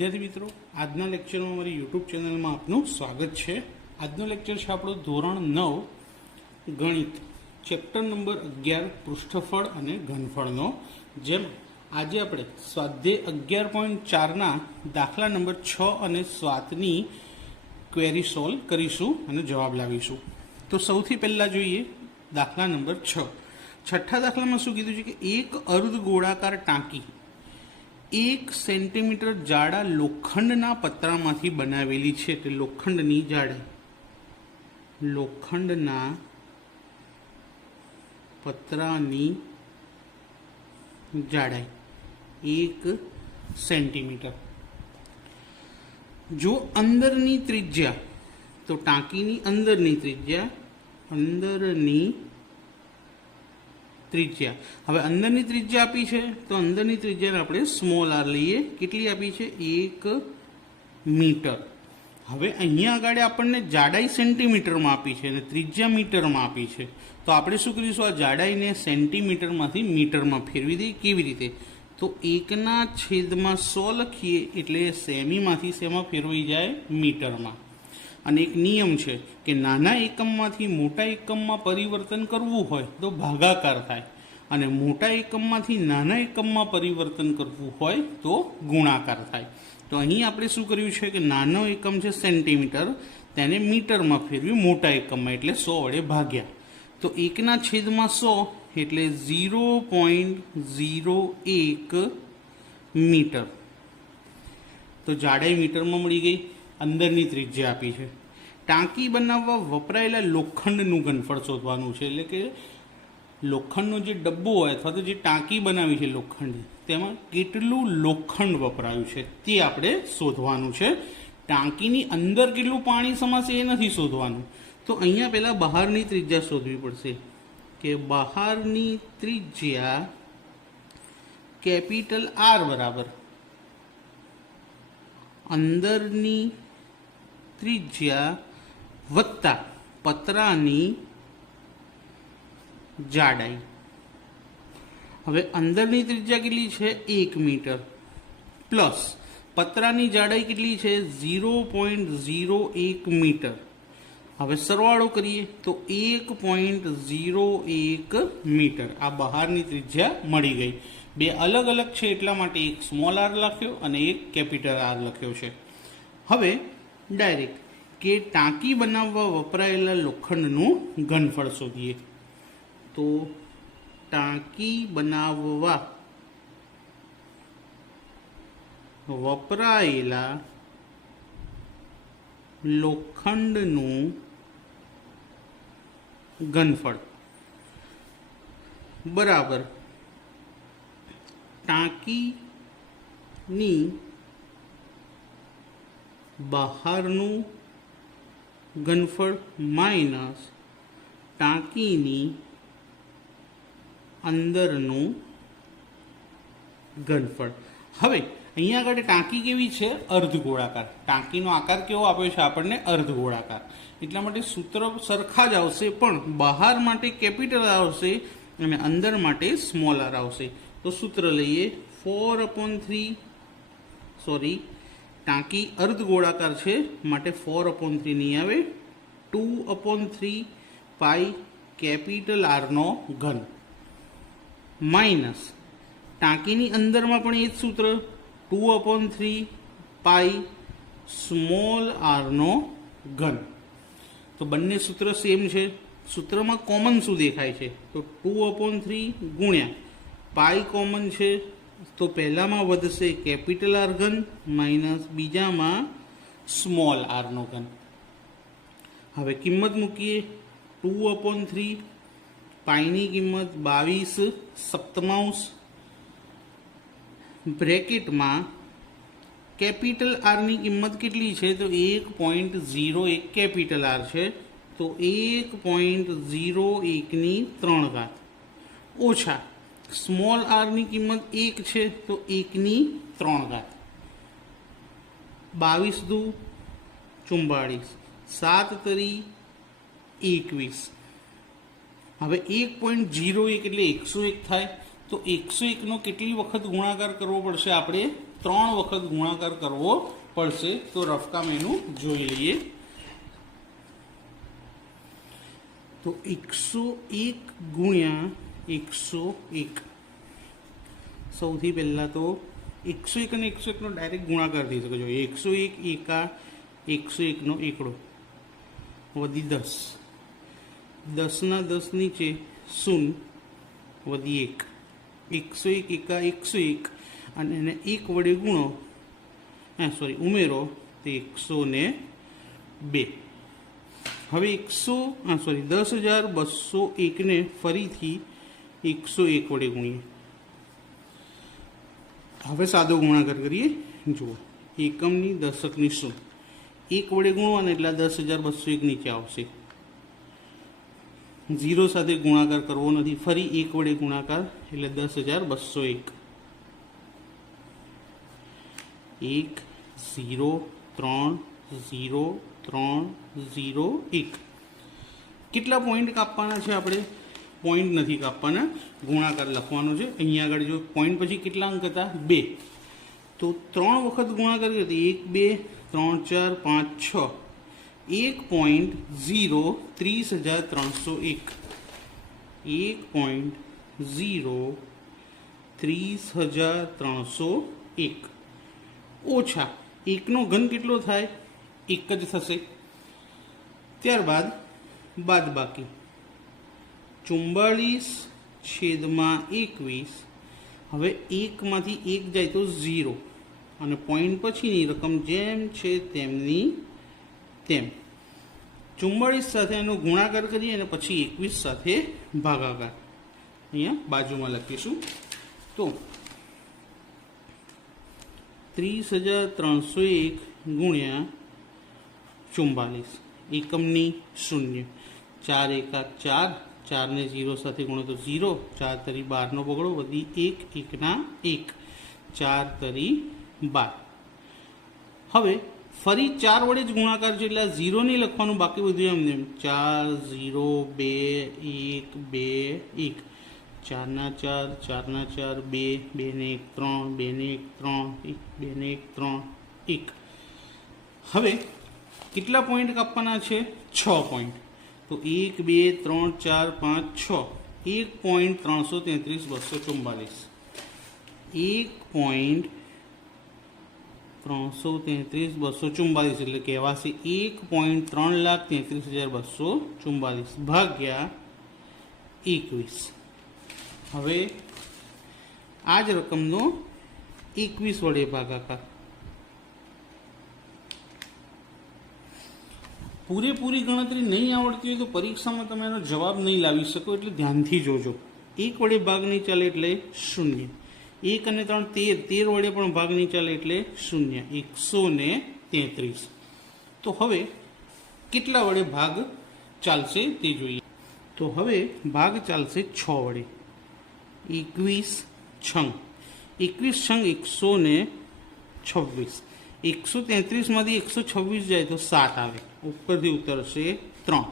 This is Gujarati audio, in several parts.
વિદ્યાર્થી મિત્રો, આજના લેક્ચરમાં અમારી યુટ્યુબ ચેનલમાં આપનું સ્વાગત છે। આજનો લેક્ચર છે આપણો ધોરણ 9 ગણિત ચેપ્ટર નંબર 11 પૃષ્ઠફળ અને ઘનફળનો, જેમ આજે આપણે સ્વાધ્યાય 11.4ના દાખલા નંબર 6 અને 7ની ક્વેરી સોલ્વ કરીશું અને જવાબ લાવીશું। તો સૌથી પહેલાં જોઈએ દાખલા નંબર 6। છઠ્ઠા દાખલામાં શું કીધું છે કે એક અર્ધ ગોળાકાર ટાંકી 1 સેન્ટીમીટર જાડા લોખંડના પતરામાંથી બનાવેલી છે। એટલે લોખંડની જાડાઈ, લોખંડના પતરાની જાડાઈ 1 સેન્ટીમીટર। જો અંદરની ત્રિજ્યા, તો ટાંકીની અંદરની ત્રિજ્યા, હવે અંદરની ત્રિજ્યા આપી છે તો અંદરની ત્રિજ્યાને આપણે સ્મોલ આર લઈએ। કેટલી આપી છે? 1 મીટર। હવે અહીંયા આગળ આપણને જાડાઈ સેન્ટીમીટરમાં આપી છે અને ત્રિજ્યા મીટરમાં આપી છે, તો આપણે શું કરીશું? આ જાડાઈને સેન્ટીમીટરમાંથી મીટરમાં ફેરવી દઈએ। કેવી રીતે? તો 1/100 લખીએ એટલે સેમીમાંથી શેમાં ફેરવાઈ જાય? મીટરમાં। અને એક નિયમ છે કે નાના એકમમાંથી મોટા એકમમાં પરિવર્તન કરવું હોય તો ભાગાકાર થાય, અને મોટા એકમમાંથી નાના એકમમાં પરિવર્તન કરવું હોય તો ગુણાકાર થાય। તો અહીં આપણે શું કર્યું છે કે નાનો એકમ છે સેન્ટીમીટર, તેને મીટરમાં ફેરવ્યું મોટા એકમમાં, એટલે 100 વડે ભાગ્યા। તો 1/100 એટલે 0.01 મીટર। તો જાડાઈ મીટરમાં મળી ગઈ। અંદરની ત્રિજ્યા આપી છે। ટાંકી બનાવવા વપરાયેલા લોખંડનું ઘનફળ શોધવાનું છે, એટલે કે લોખંડનો જે ડબ્બો હોય અથવા તો જે ટાંકી બનાવી છે લોખંડ, તેમાં કેટલું લોખંડ વપરાયું છે તે આપણે શોધવાનું છે। ટાંકીની અંદર કેટલું પાણી સમાશે એ નથી શોધવાનું। તો અહીંયા પહેલાં બહારની ત્રિજ્યા શોધવી પડશે કે બહારની ત્રિજ્યા કેપિટલ આર બરાબર અંદરની ત્રિજ્યા વત્તા પતરાની જાડાઈ। હવે અંદરની ત્રિજ્યા કેટલી છે? 1 મીટર પ્લસ પતરાની જાડાઈ કેટલી છે? 0.01 મીટર। હવે સરવાળો કરીએ તો 1.01 મીટર આ બહારની ત્રિજ્યા મળી ગઈ। બે અલગ અલગ છે એટલા માટે એક સ્મોલ આર લખ્યો અને એક કેપિટલ આર લખ્યો છે। હવે ડાયરેક્ટ કે ટાંકી બનાવવા વપરાયેલા લોખંડનું ઘનફળ શોધીએ। તો ટાંકી બનાવવા વપરાયેલા લોખંડનું ઘનફળ બરાબર ટાંકીની બહારનું ઘનફળ માઇનસ ટાંકીની અંદરનું ઘનફળ। હવે અહીંયા આગળ ટાંકી કેવી છે? અર્ધગોળાકાર। ટાંકીનો આકાર કેવો આપ્યો છે આપણને? અર્ધગોળાકાર। એટલા માટે સૂત્ર સરખા જ આવશે, પણ બહાર માટે કેપિટલ આવશે અને અંદર માટે સ્મોલ આર આવશે। તો સૂત્ર લઈએ 4/3 ટાંકી અર્ધગોળાકાર છે માટે 4/3 નહીં આવે, 2/3 પાઈ કેપિટલ આરનો ઘન માઇનસ ટાંકીની અંદરમાં પણ એ જ સૂત્ર 2/3 પાઈ સ્મોલ આરનો ઘન। તો બંને સૂત્ર સેમ છે। સૂત્રમાં કોમન શું દેખાય છે? તો 2/3 ગુણ્યા પાઈ કોમન છે, તો પહેલામાં વધશે કેપિટલ આર ઘન માઇનસ બીજામાં સ્મોલ આરનો ઘન। હવે કિંમત મૂકીએ। 2/3 પાઈની કિંમત 22/7 બ્રેકેટમાં કેપિટલ આરની કિંમત કેટલી છે? તો 1.01 કેપિટલ આર છે, તો 1.01 ઓછા સ્મોલ આરની કિંમત 1 છે, તો 1/3 22 × 2 = 44, 7 × 21। હવે 1.01 એટલે 101 થાય, તો 101નો કેટલી વખત ગુણાકાર કરવો પડશે આપણે? 3 વખત ગુણાકાર કરવો પડશે. તો રફકામ એનું જોઈ લઈએ. તો 101 ગુણ્યા 101. સૌથી પહેલાં તો 101 અને 101 નો ડાયરેક્ટ ગુણાકાર થઈ શકે. જો 101 એકા 101 નો એકડો વધી 10, 10 ના 10 નીચે 0 વધી 1, 101 એકા 101 અને એને 1 વડે ગુણો, ઉમેરો તો 102. હવે 10,201 ને ફરીથી 101 વડે ગુણીએ. હવે સાદો ગુણાકાર કરીએ. જુઓ, એકમની દશકની 0, 1 વડે ગુણવાના એટલે 10,201 નીચે આવશે. 0 સાથે ગુણાકાર કરવો નથી, ફરી 1 વડે ગુણાકાર એટલે 10,201. 1 0 3 0 3 0 1. કેટલા પોઈન્ટ કાપવાના છે આપણે? પોઈન્ટ નથી કાપવાના, ગુણાકાર લખવાનો છે. અહીંયા આગળ જો પોઈન્ટ પછી કેટલા અંક હતા? 2. તો 3 વખત ગુણાકાર કરીએ તો 1 2 3 4 5 6. 1.0 30,301. 1.0 30,301 ઓછા 1 નો ઘન કેટલો થાય? 1 જ થશે. ત્યારબાદ બાદ બાકી 44/21. હવે 1 માંથી 1 જાય તો 0 અને પોઈન્ટ પછીની રકમ જેમ છે તેમની તેમ. 44 સાથે એનો ગુણાકાર કરીએ અને પછી 21 સાથે ભાગાકાર. અહીંયા બાજુમાં લખીશું. તો 30,301 ગુણ્યા 44. એકમની 0, 4 એકા 4, 4 ને 0 સાથે ગુણો તો 0, 4 તરી 12 નો બગડો વધી 1, 1 ના 1, 4 તરી 12. હવે ફરી 4 વડે જ ગુણાકાર છે એટલે 0 નહીં લખવાનું, બાકી બધું એમને એમ. 4 0 2 1 2 1, 4 ના 4, 4 ના 4 2, 2 ને 1 3, 2 ને 1 3, 2 ને 1 3 1. હવે કેટલા પોઈન્ટ કાપવાના છે? 6 પોઈન્ટ. તો 1 2 3 4 5 6. 1.333,244. 1.333,244 એટલે કહેવાશે 1.333,244 ભાગ્યા 21. હવે આ જ રકમનો 21 વડે ભાગાકાર. પૂરેપૂરી ગણતરી નહીં આવડતી હોય તો પરીક્ષામાં તમે એનો જવાબ નહીં લાવી શકો, એટલે ધ્યાનથી જોજો. 1 વડે ભાગ નહીં ચાલે એટલે 0. 1 અને 3 13 વડે પણ ભાગ નહીં ચાલે એટલે 0. 133. તો હવે કેટલા વડે ભાગ ચાલશે તે જોઈએ. તો હવે ભાગ ચાલશે 6 વડે. 21 છંગ 126. 133 માંથી 126 જાય તો 7 આવે, ઉપરથી ઉતરશે 3.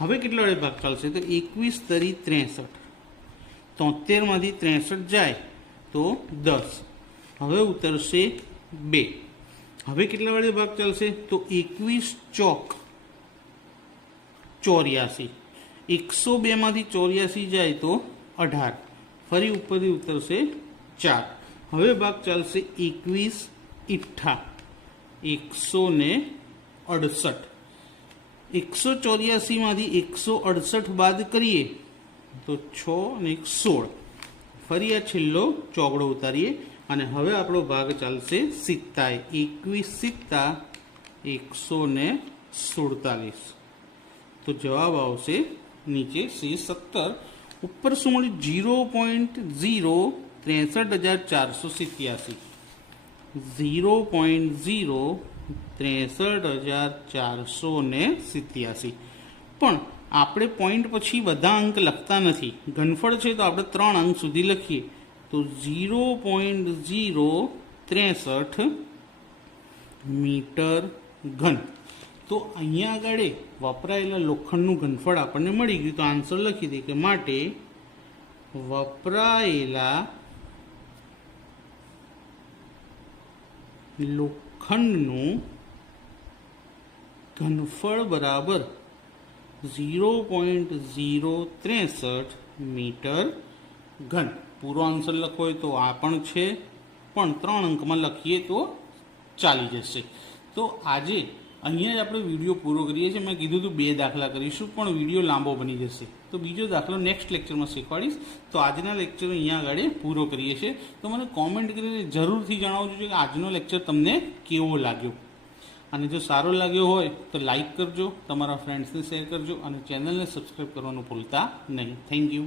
હવે કેટલા વડે ભાગ ચાલશે? તો 21 તરી 63. 73 માંથી 63 જાય તો 10, હવે ઉતરશે 2. હવે કેટલા વડે ભાગ ચાલશે? તો 21 ચોક 84. 102 માંથી 84 જાય તો 18, ફરી ઉપરથી ઉતરશે 4. હવે ભાગ ચાલશે 21 ઇઠ્ઠા 168. 184 માંથી 168 બાદ કરીએ તો 6 અને 16. ફરી આ છેલ્લો ચોગડો ઉતારીએ અને હવે આપણો ભાગ ચાલશે 70. 21 7 147. તો જવાબ આવશે નીચે C17. ઉપર શું મળ્યું? 0.063,487. 0.063,487. પણ આપણે પોઈન્ટ પછી બધા અંક લખતા નથી. ઘનફળ છે તો આપણે 3 અંક સુધી લખીએ. તો 0.063 મીટર ઘન. તો અહીંયા આગળ વપરાયેલા લોખંડનું ઘનફળ આપણને મળી ગયું. તો આન્સર લખી દઈએ કે માટે વપરાયેલા લોખંડનું ઘનફળ બરાબર 0.063 મીટર ઘન. પૂરો આન્સર લખવો હોય તો આ પણ છે, પણ 3 અંકમાં લખીએ તો ચાલી જશે. તો આજે અહીંયા જ આપણે વિડીયો પૂરો કરીએ છીએ. મેં કીધું હતું 2 દાખલા કરીશું, પણ વિડીયો લાંબો બની જશે, તો બીજો દાખલો નેક્સ્ટ લેક્ચરમાં શીખવાડીશ. તો આજના લેક્ચર અહીંયા આગળ પૂરો કરીએ છીએ. તો મને કોમેન્ટ કરીને જરૂરથી જણાવજો કે આજનો લેક્ચર તમને કેવો લાગ્યો. અને જો સારો લાગ્યો હોય તો લાઈક કરજો, તમારા ફ્રેન્ડ્સને શેર કરજો અને ચેનલને સબસ્ક્રાઈબ કરવાનું ભૂલતા નહીં. Thank you.